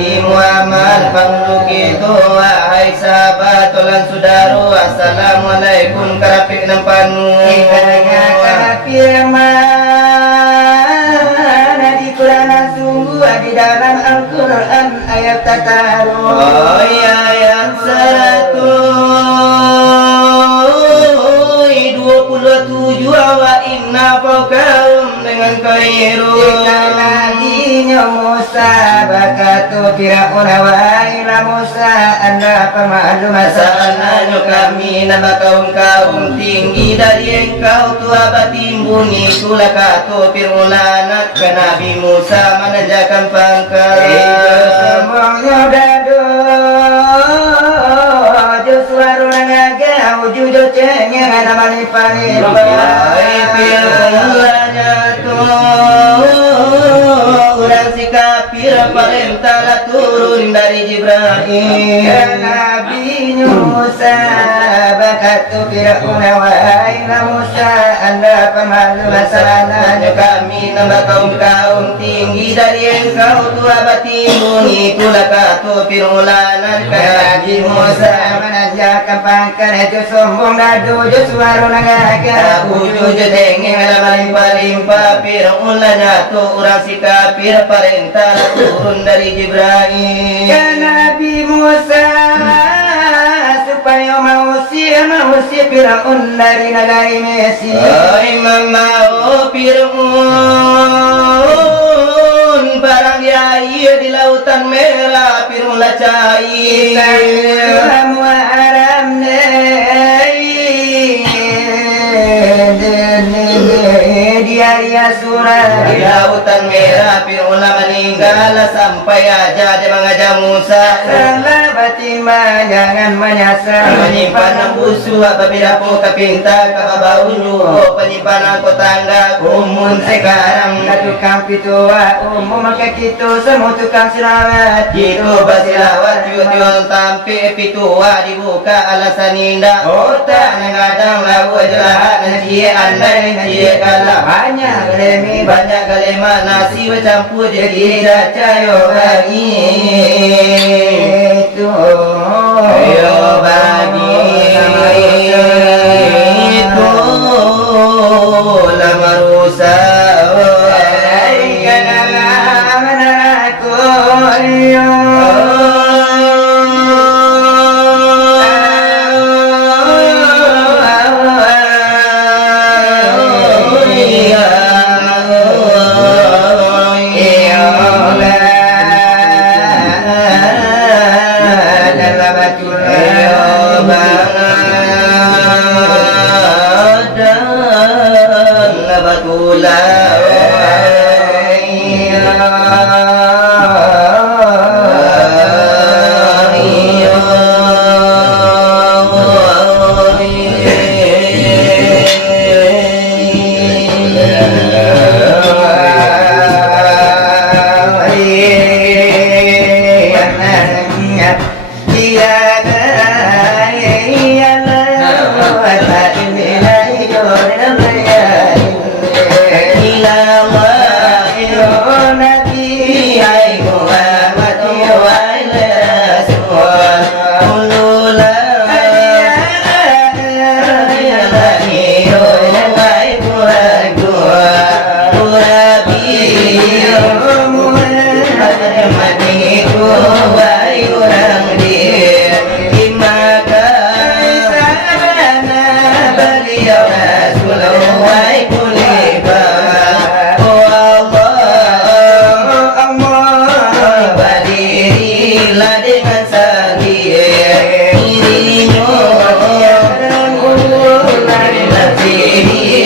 Nabi Muhammad pangluk itu wahai sahabat tolan sudaru assalamualaikum karapik nampanu ikanya karapik mana di Quran sungguh di dalam Al-Quran ayat tataru oh ya ayat 127 wa inna faqahum dengan khairu Nabinya Musa bakatu Fir'aun wa ila Musa anda pemalu masalahnya kami nama kaum tinggi dari engkau tua batimbun itulah katu Fir'aunat ke Nabi Musa menanjakan pangkal semuanya dado Josuaru nanaga wujudu cengeng ada manipani Fir'aunanya orang si kafir perintah turun dari Jibril Nabi Musa bakatu Fir'aun wa ila Musa anda pemalu masalahnya kami nama kaum tinggi dari engkau tua batimbun itulah katu Fir'aunat Nabi Musa menanjakan pangkat itu sombong dadu Josuaru nanaga wujudu dengeng alaman palimpa Fir'aunanya tu orang si kafir perintah turun dari Jibril Nabi Musa supaya mengusir Fir'aun dari negara Mesir Imam mau Fir'aun barang dia air di lautan merah Fir'aun lah cair kamu haram dia surah di lautan merah Fir'aun meninggal sampai aja dia mengajak Musa salah batimah jangan menyasar penyimpanan busu apabila aku kepinta kabau nyuruh penyimpanan ko tangga umun sekarang tukang pitua umum maka kita semua tukang selawat itu basilawat yudyon tampi pitua dibuka alasan indah otak nengadang lagu jelahat nanti andai nanti kalah banyak kalema nasi bercampur jadi cacayo bagi itu ayo bagi itu lama rusak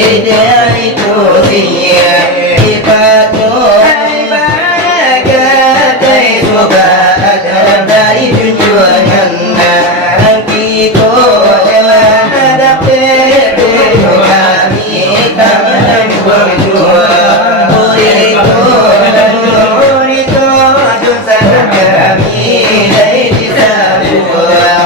itu sia sifatu bagai suka dalam dari junjungan Nabi ko hadap kami tangan berdua Burito dosa kami dari disabua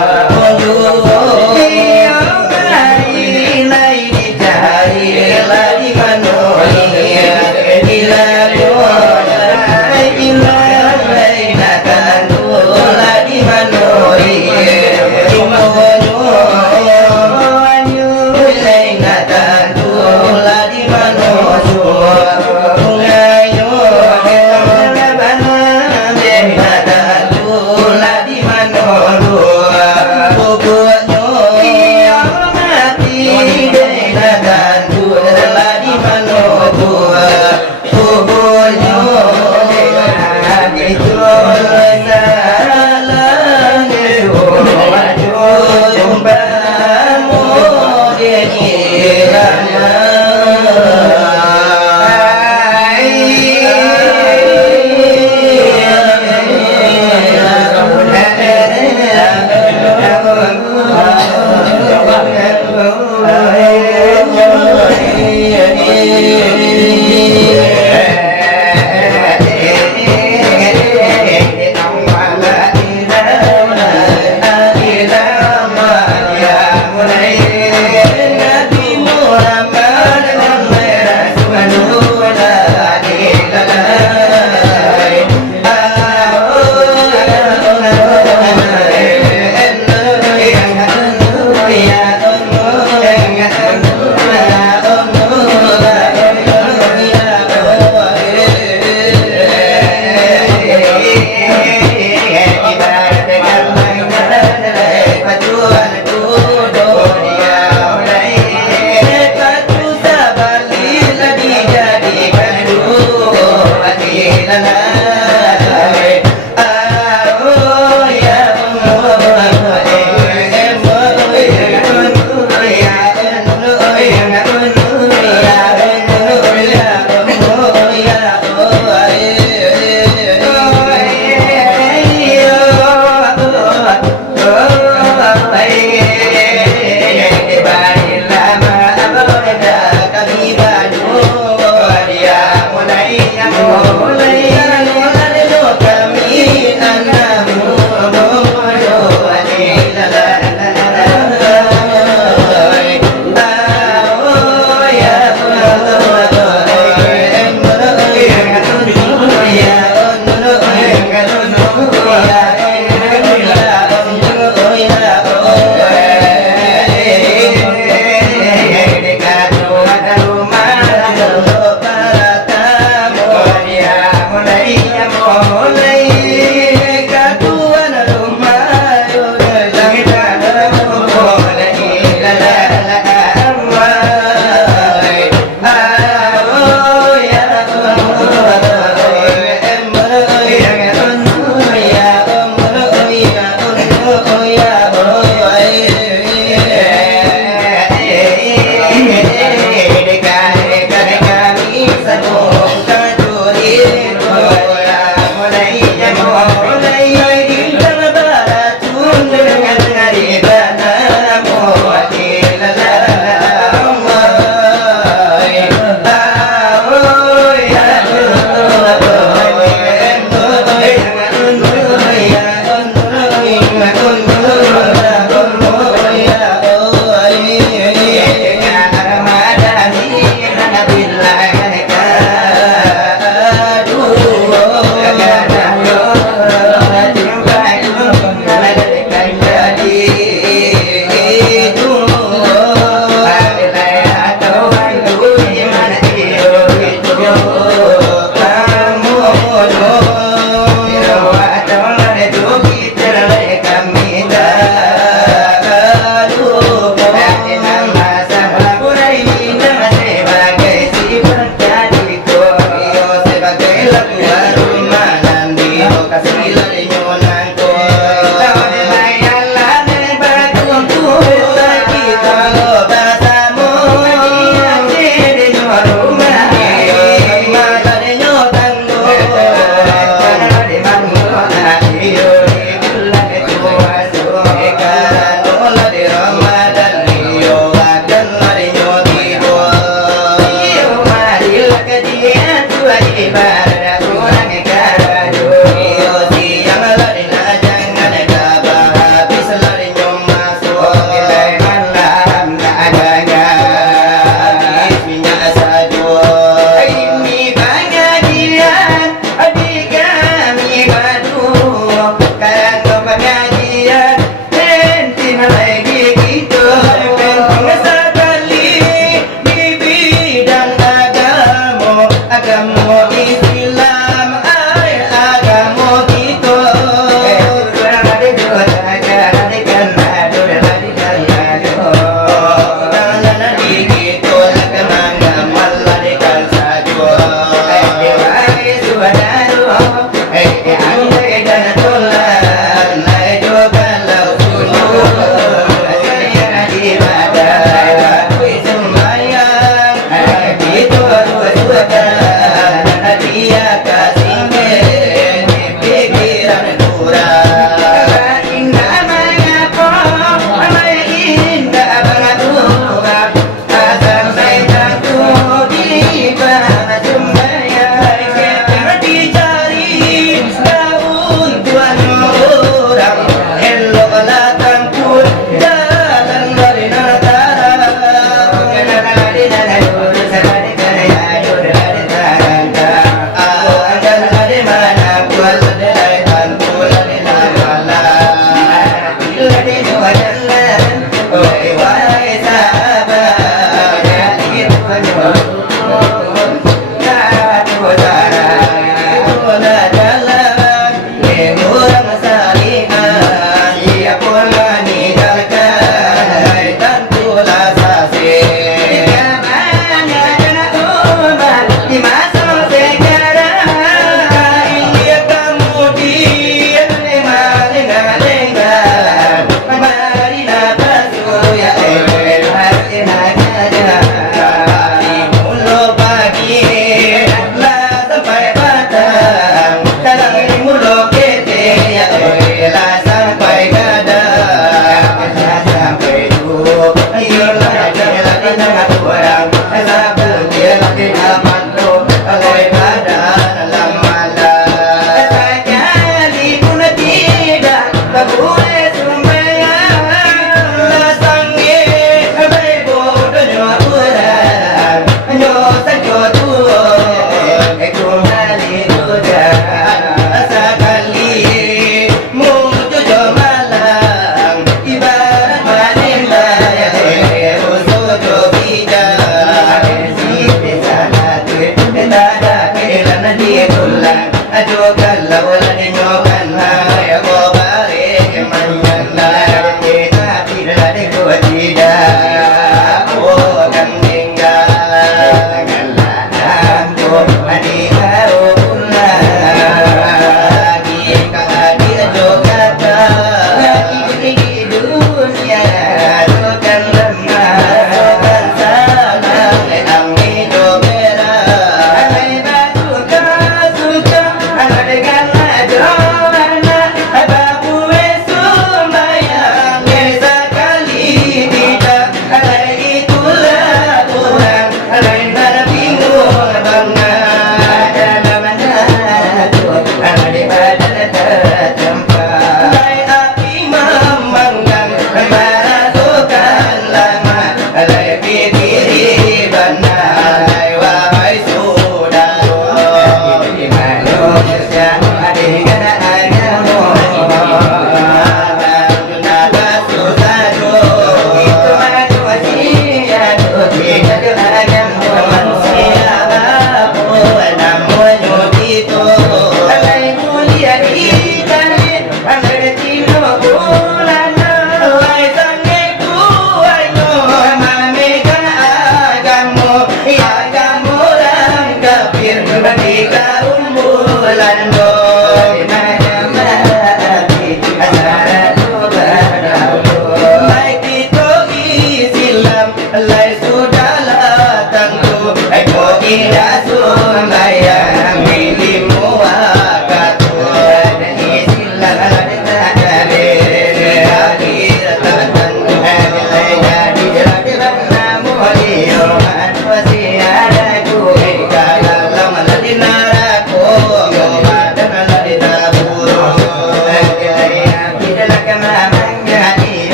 Di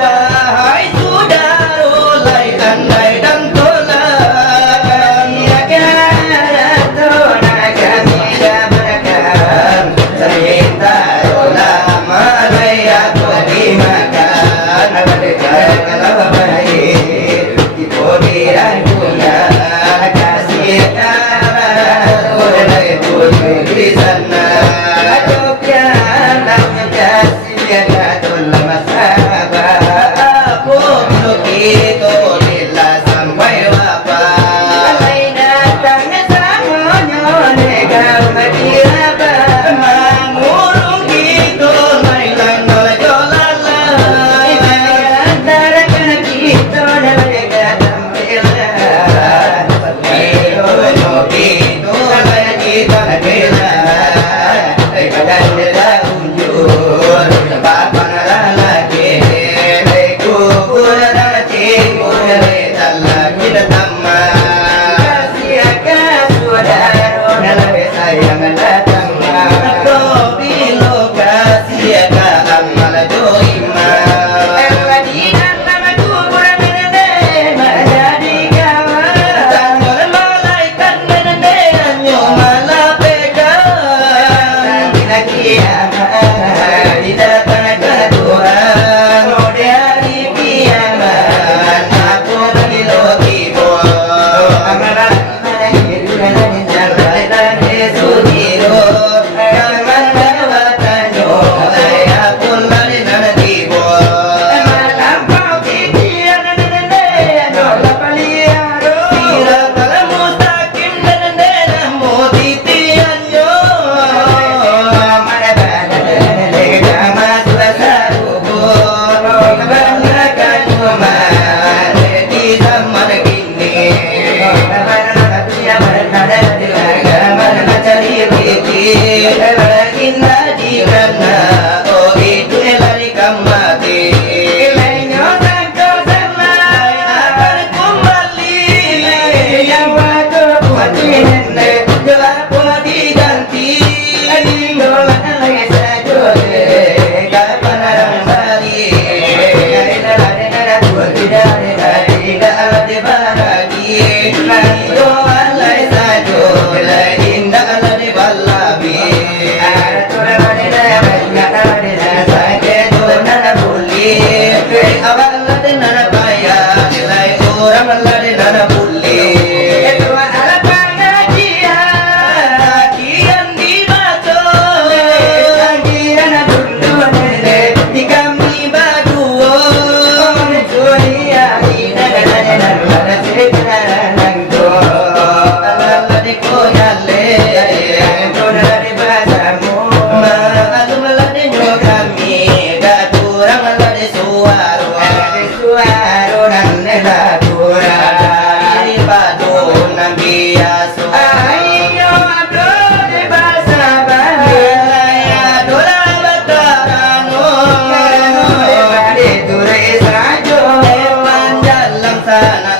Wahai saudara, lai andai dan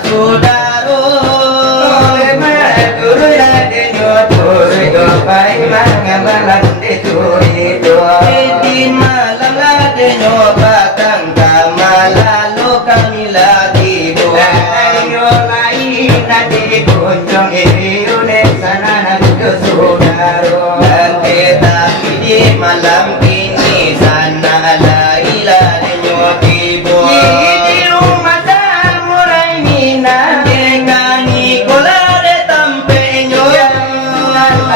sudaro Oleh maturu denyo turu do pai mangabalan de turu di malam lade nyoba tangga malalu kami lagi ayo lain nanti kunjung iune sana nanti saudaro tapi di malam ini sana laila nyotibo di rumah samurai mina dekani kolade tampe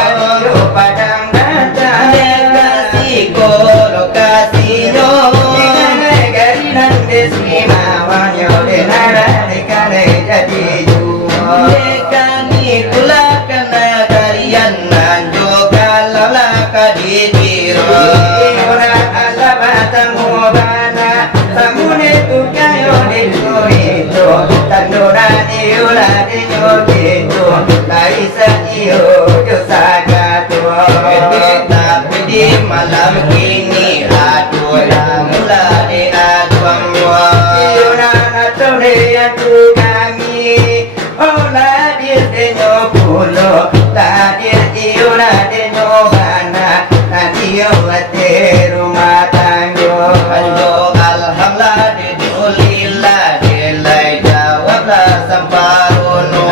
ayo padang datang dekasi kolokasi nyo negari nanti simawanyo denara dekane jadi jual dekani kula kana karian nanjo kalau laka didiro ora alabatan mubana samune tukayo dito ito tandora diula dinyo dito laisa iyo josagato tapi di malam ini aduh mula di aduang iyo na natore aku kami ola dir dinyo pulo la dir iyo na dinyo bana na diyo ate rumah tanggo Anjo alhamdulillah di dulillah di lai jawablah samparono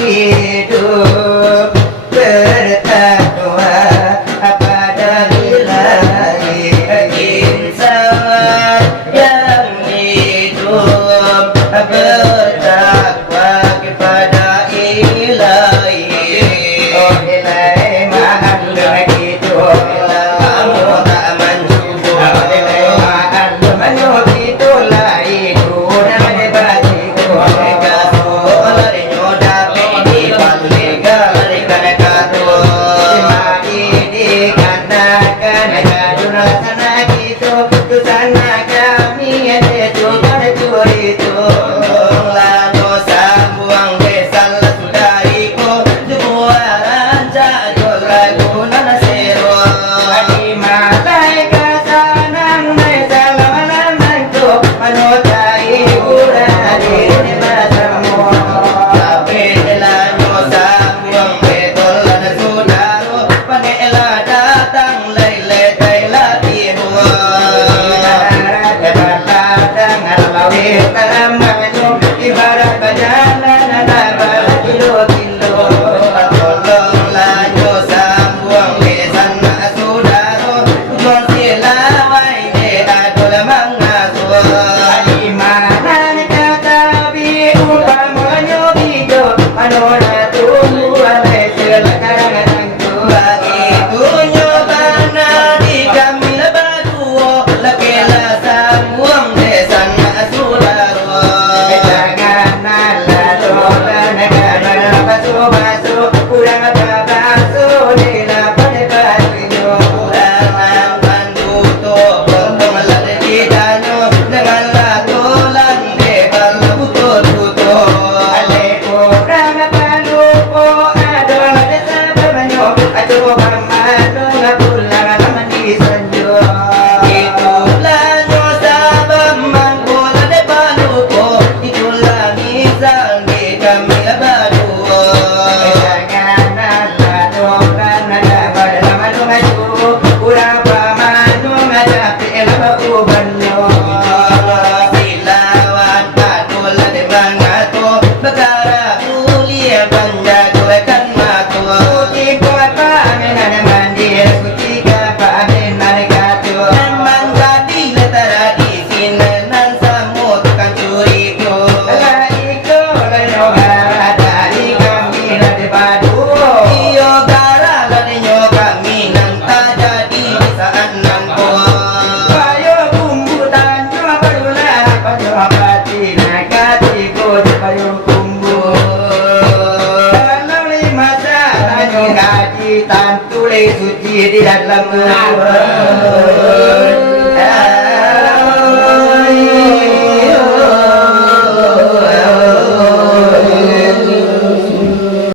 hidup bertakwa pada Ilahi insan yang hidup bertakwa kepada Ilahi. Oh Ilahi ma'alum itu Kamu tak mencukup. Oh Ilahi ma'alum itu itu namanya bagiku Mereka suruh lari nyoda di palega lari kana katu. Di kanakan kaduna sana gitu tu sana kami itu pada itu Lalu sambuang desa sudariku jualan jajul lagu nana seru. di malaikat sanang salam tu manotai uradi di masamu Tapi elanyo sambuang betul nana sudaru panela datang lele tela tibu. ibarat bajalan ada kilo-kilo Tolonglah nyo sambuang lesan na sudaru tujuan silawai de adol mangasuh. Imanan katabi upamanyo bijo manona tumbuhan selakarangan Begitu nyobana di kami lebaduo lekela sambuang lesan na sudaru. Ulangan panduto Bontong lada di danyo Dengan latulan de balbuto-buto. Itulah nyo sabab mangkola de palupo. Itulah misal di kami lebaduo. Silawan patulah de mangato Bekara mulia panjagokan mato. Memang tadi letara di sini nan samut kan curigo. Iyo gara ladenyo kami nan tak jadi bisaan nan ko. Tulis suci di dalam